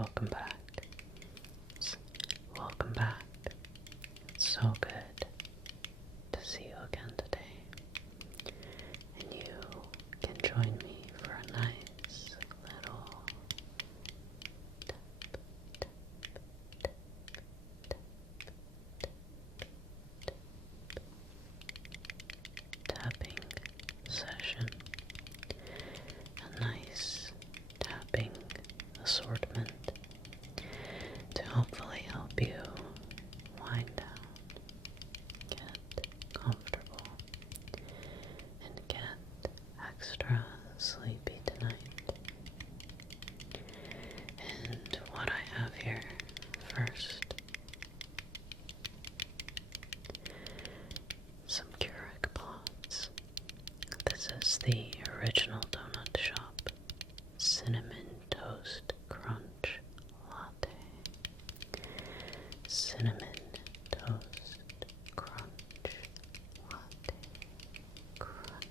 welcome back. Welcome back. It's so good to see you again today. And you can join me for a nice little tapping session. A nice tapping assortment to hopefully help you wind down, get comfortable, and get extra sleepy tonight. And what I have here first, some Keurig pods. This is the original donut shop cinnamon toast crunch latte. Cinnamon toast crunch latte. Crunch.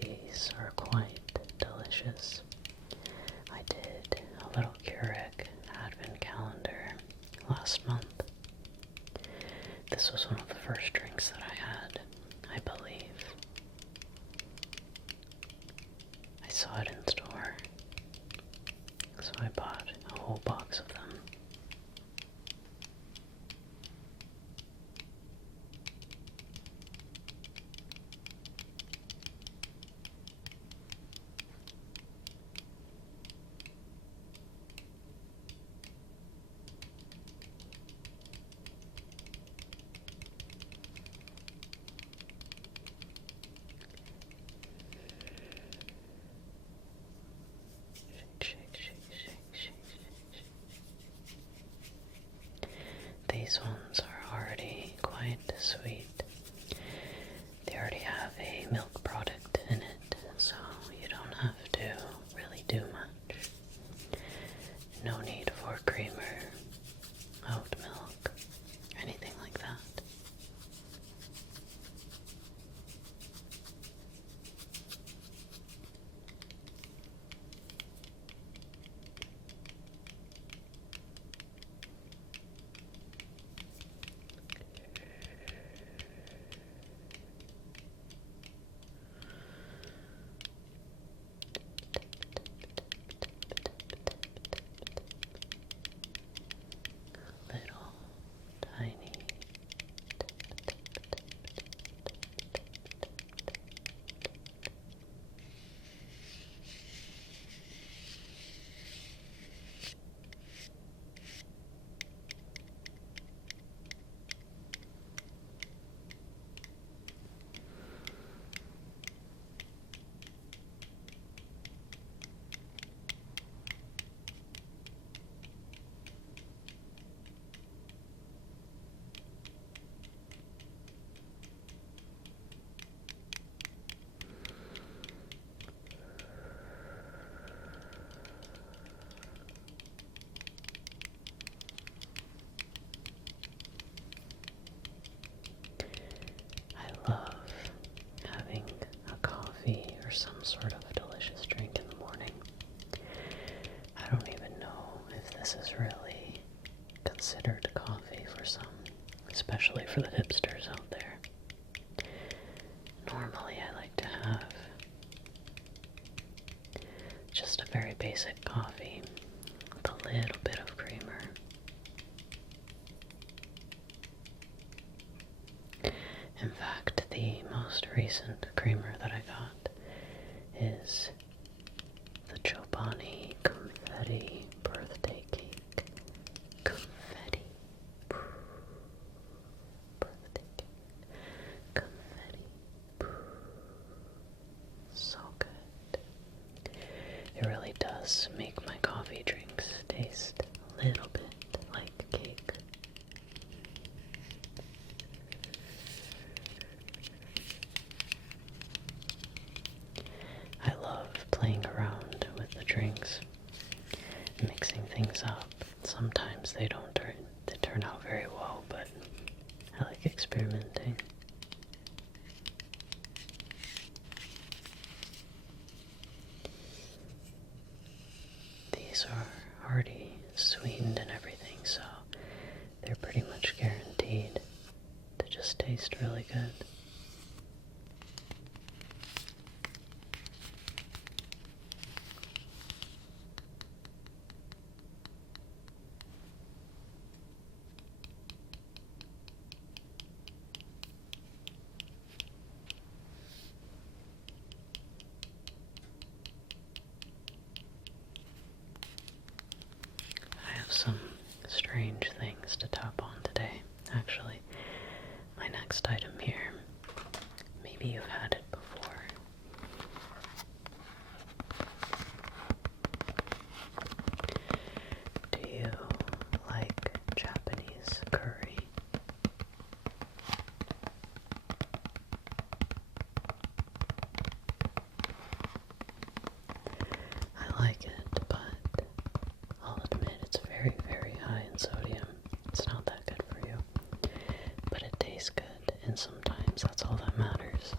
These are quite delicious. I did a little Keurig advent calendar last month. This was one of the first drinks that I had, I believe. I saw it in store, so I bought a whole box of them. These ones are already quite sweet. They already have a milk product in it, so you don't have to really do much. No need for creamer, oat milk, anything like that. Little tiny I love having a coffee or some sort of delicious drink in the morning. I don't even know if this is really considered coffee for some, especially for the hipsters out there. Normally I like to have just a very basic coffee with a little bit of creamer. In fact, the most recent creamer that I got is the Chobani Confetti Birthday Cake. Confetti. Birthday cake. Confetti. So good. It really does make my coffee drinks taste a little bit like cake. I love playing around with the drinks, mixing things up. Sometimes they turn out very well, but I like experimenting. these are already sweetened and everything, so they're pretty much guaranteed to just taste really good. I have some strange things to top on today, actually. My next item here, maybe you've had it before. Do you like Japanese curry? I like it, but I'll admit it's very, very high in sodium. It's not that good for you, but it tastes good, and sometimes that's all that matters.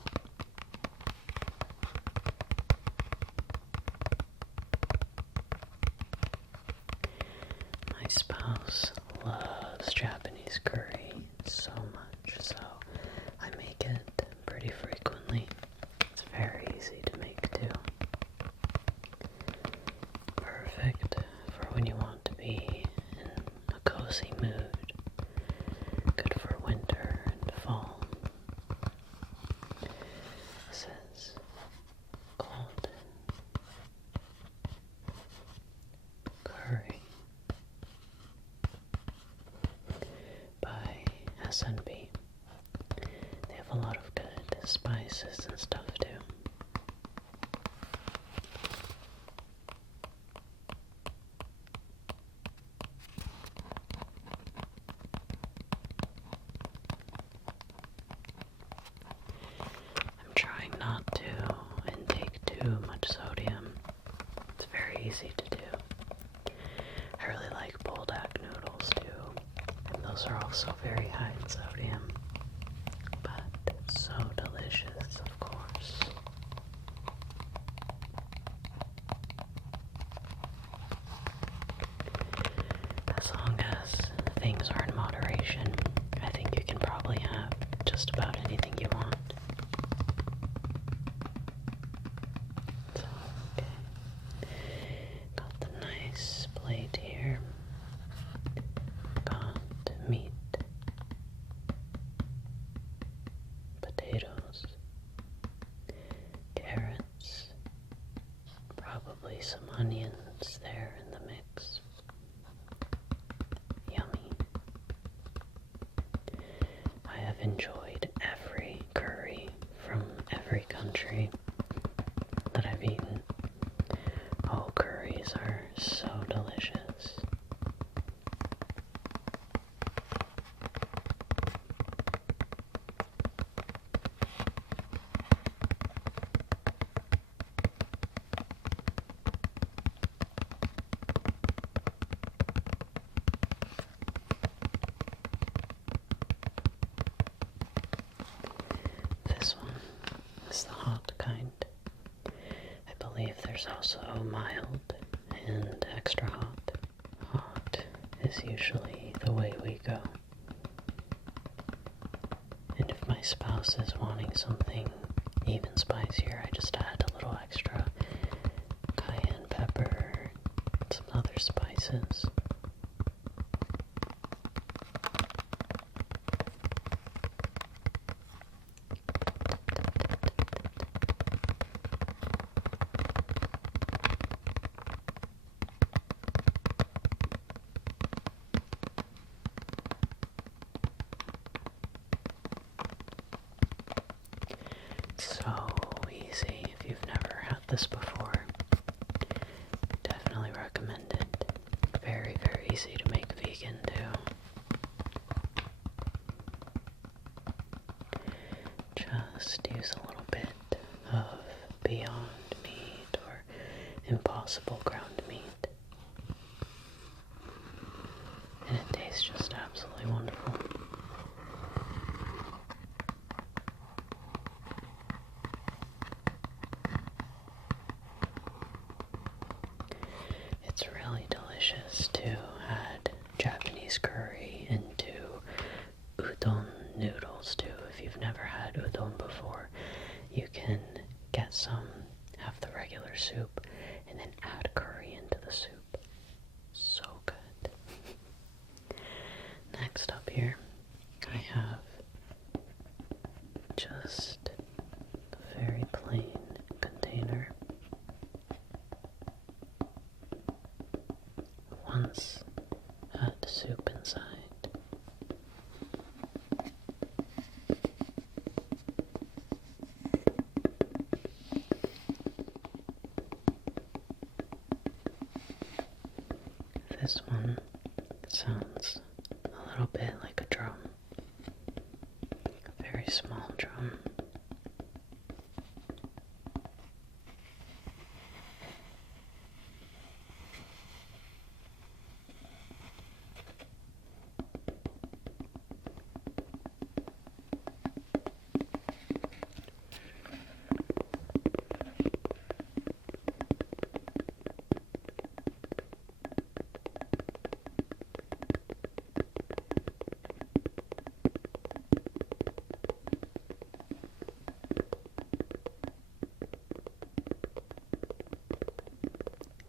My spouse loves Japanese curry so much, so I make it pretty frequently. It's very easy to make too. Perfect for when you want to be in a cozy mood. Good for winter and fall. This is called Curry by SNB. They have a lot of good spices and stuff too. I'm trying not to intake too much sodium. It's very easy to do. I really like buldak noodles too, and those are also very high in sodium, but so delicious, of course. As long as things are in moderation, I think you can probably have just about anything you want. So, okay. Got the nice plate here. Got meat, potatoes, carrots, probably some onions there in the mix. Yummy. I have enjoyed every curry from every country that I've eaten. All curries are so delicious. This one is the hot kind. I believe there's also mild and extra hot. Hot is usually the way we go. And if my spouse is wanting something even spicier, I just add a little extra cayenne pepper, some other spices. So easy. If you've never had this before, definitely recommend it. Very, very easy to make vegan too. Just use a little bit of Beyond Meat or Impossible ground meat, and it tastes just absolutely wonderful. It's really delicious to add Japanese curry into udon noodles too. If you've never had udon before, you can get some, have the regular soup, and then add curry into the soup. So good. Next up here, I have just a very plain container. Once had soup inside. This one sounds a little bit like a drum. A very small drum.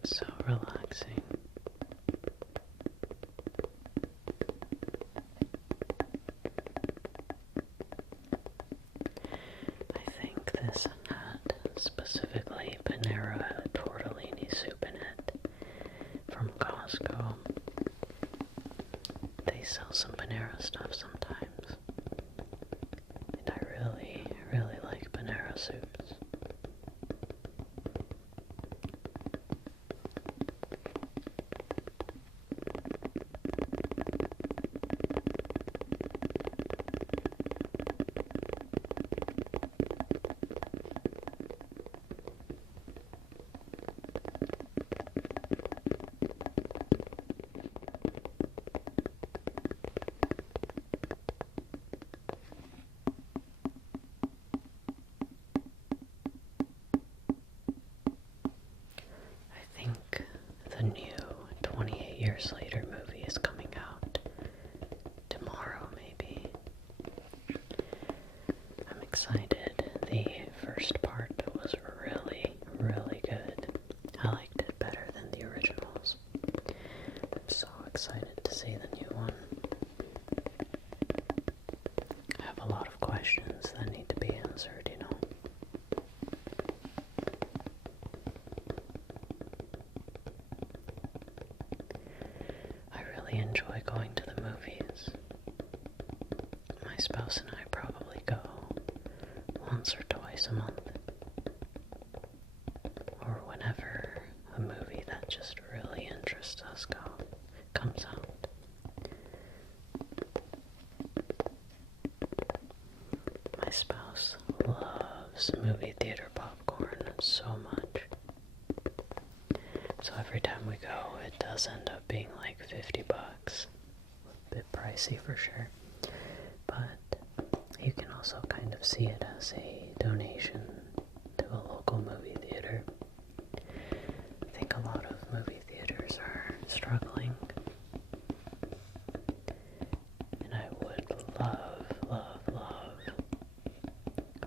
So relaxing. I think this had specifically Panera tortellini soup in it from Costco. They sell some Panera stuff sometimes. And I really, really like Panera soups. The new 28 Years Later movie is coming out tomorrow, maybe. I'm excited. The first part was really, really good. I liked it better than the originals. I'm so excited to see the new one. I have a lot of questions that need to be answered, you know. Enjoy going to the movies. My spouse and I probably go once or twice a month, or whenever a movie that just really interests us comes out. My spouse loves movie theater popcorn so much. So every time we go, it does end up being like $50. A bit pricey for sure. But you can also kind of see it as a donation to a local movie theater. I think a lot of movie theaters are struggling. And I would love, love, love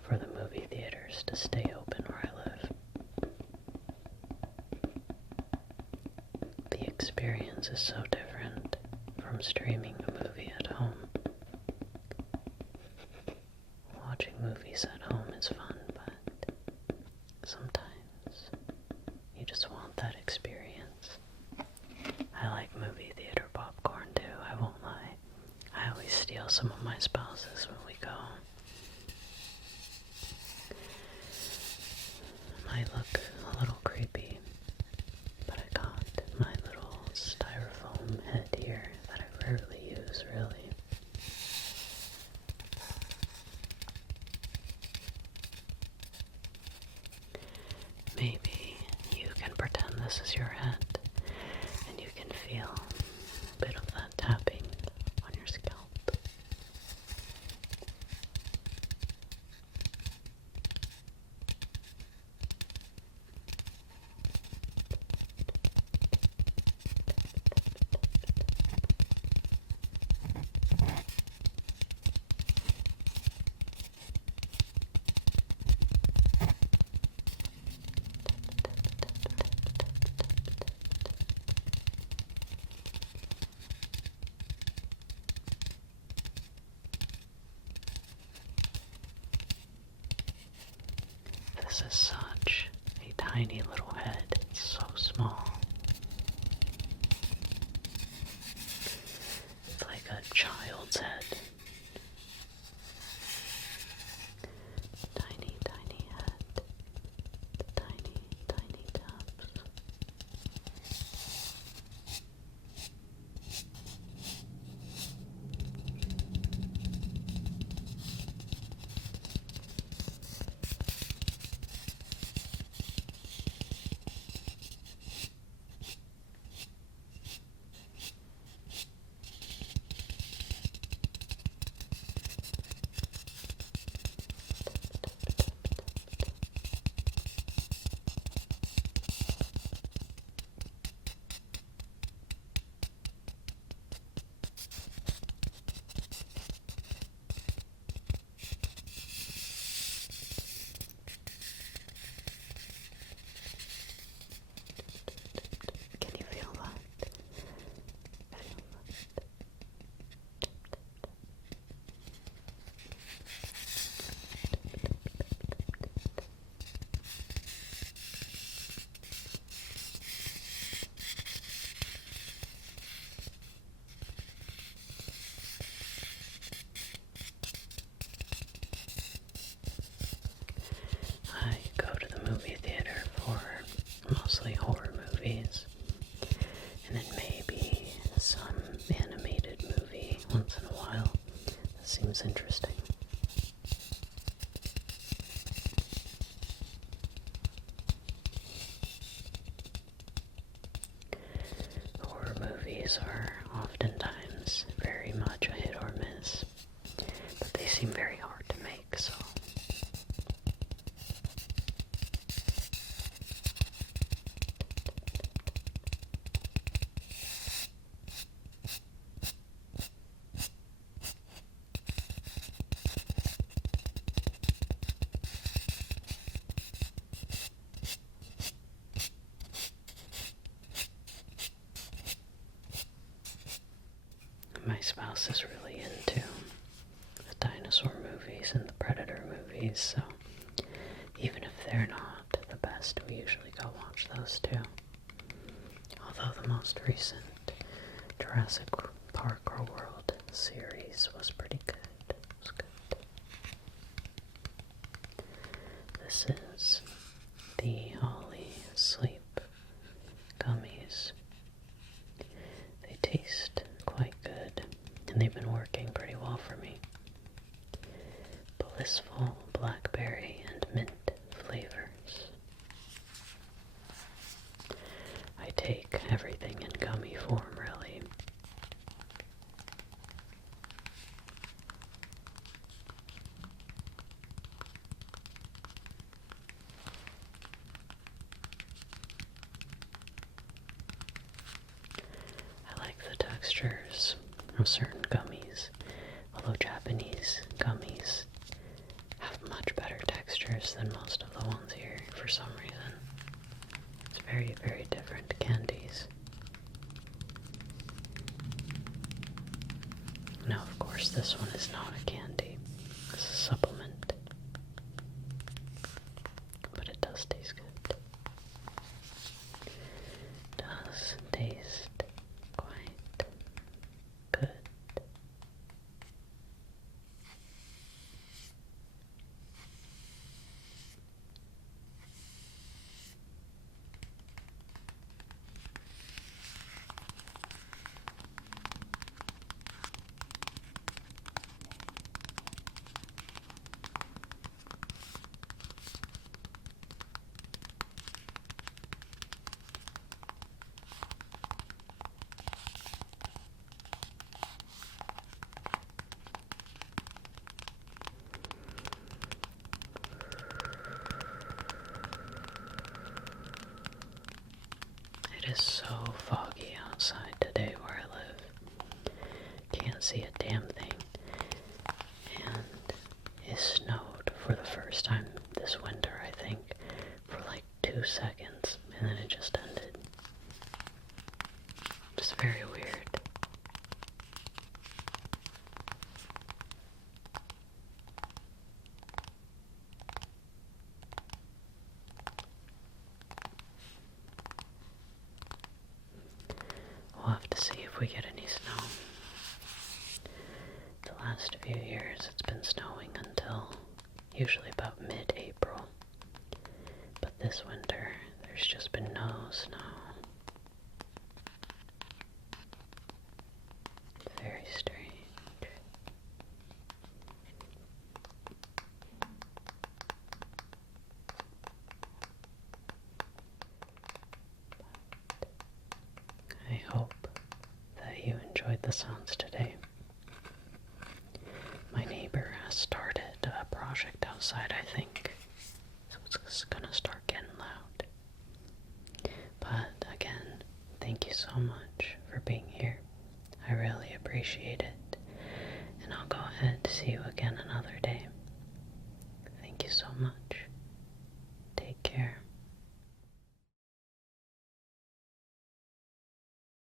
for the movie theaters to stay open where I live. The experience is so different from streaming a movie at home. Watching movies at home is fun, but sometimes you just want that experience. I like movie theater popcorn too, I won't lie. I always steal some of my spouse's when we go. Might look a little creepy, but I got my little styrofoam head here that I rarely use, really. Maybe you can pretend this is your head, and you can feel a bit of that tapping on your scalp. This is such a tiny little head. It's so small. It's like a child's head. Tiny, tiny head. Tiny, tiny tubs. Can you feel that? I go to the movie theater for mostly horror movies, and then maybe some animated movie once in a while. That seems interesting. Horror movies are oftentimes very much a hit or miss, but they seem very hard to make, so my spouse is really into the dinosaur movies and the Predator movies, so even if they're not the best, we usually go watch those too. Although the most recent Jurassic Park or World series was pretty good. It was good. This is the Ollie Sleep gummies. They taste quite good, and they've been working pretty well for me. Blissful blackberry and mint flavors. I take everything in gummy form, really. I like the textures of certain gummies, although Japanese gummies have much better textures than most of the ones here for some reason. It's very, very different candies. Now, of course, this one is not a candy. It's a supplement. But it does taste good. Does taste quite good. It is so foggy outside today where I live. Can't see a damn thing. And it snowed for the first time this winter, I think, for like 2 seconds, and then it just ended. Just very weird. we'll have to see if we get any snow. The last few years it's been snowing until usually about mid-April. But this winter, there's just been no snow. Very strange. I hope that you enjoyed the sounds today. My neighbor has started a project outside, I think, so it's gonna start getting loud. But again, thank you so much for being here. I really appreciate it. And I'll go ahead to see you again another day.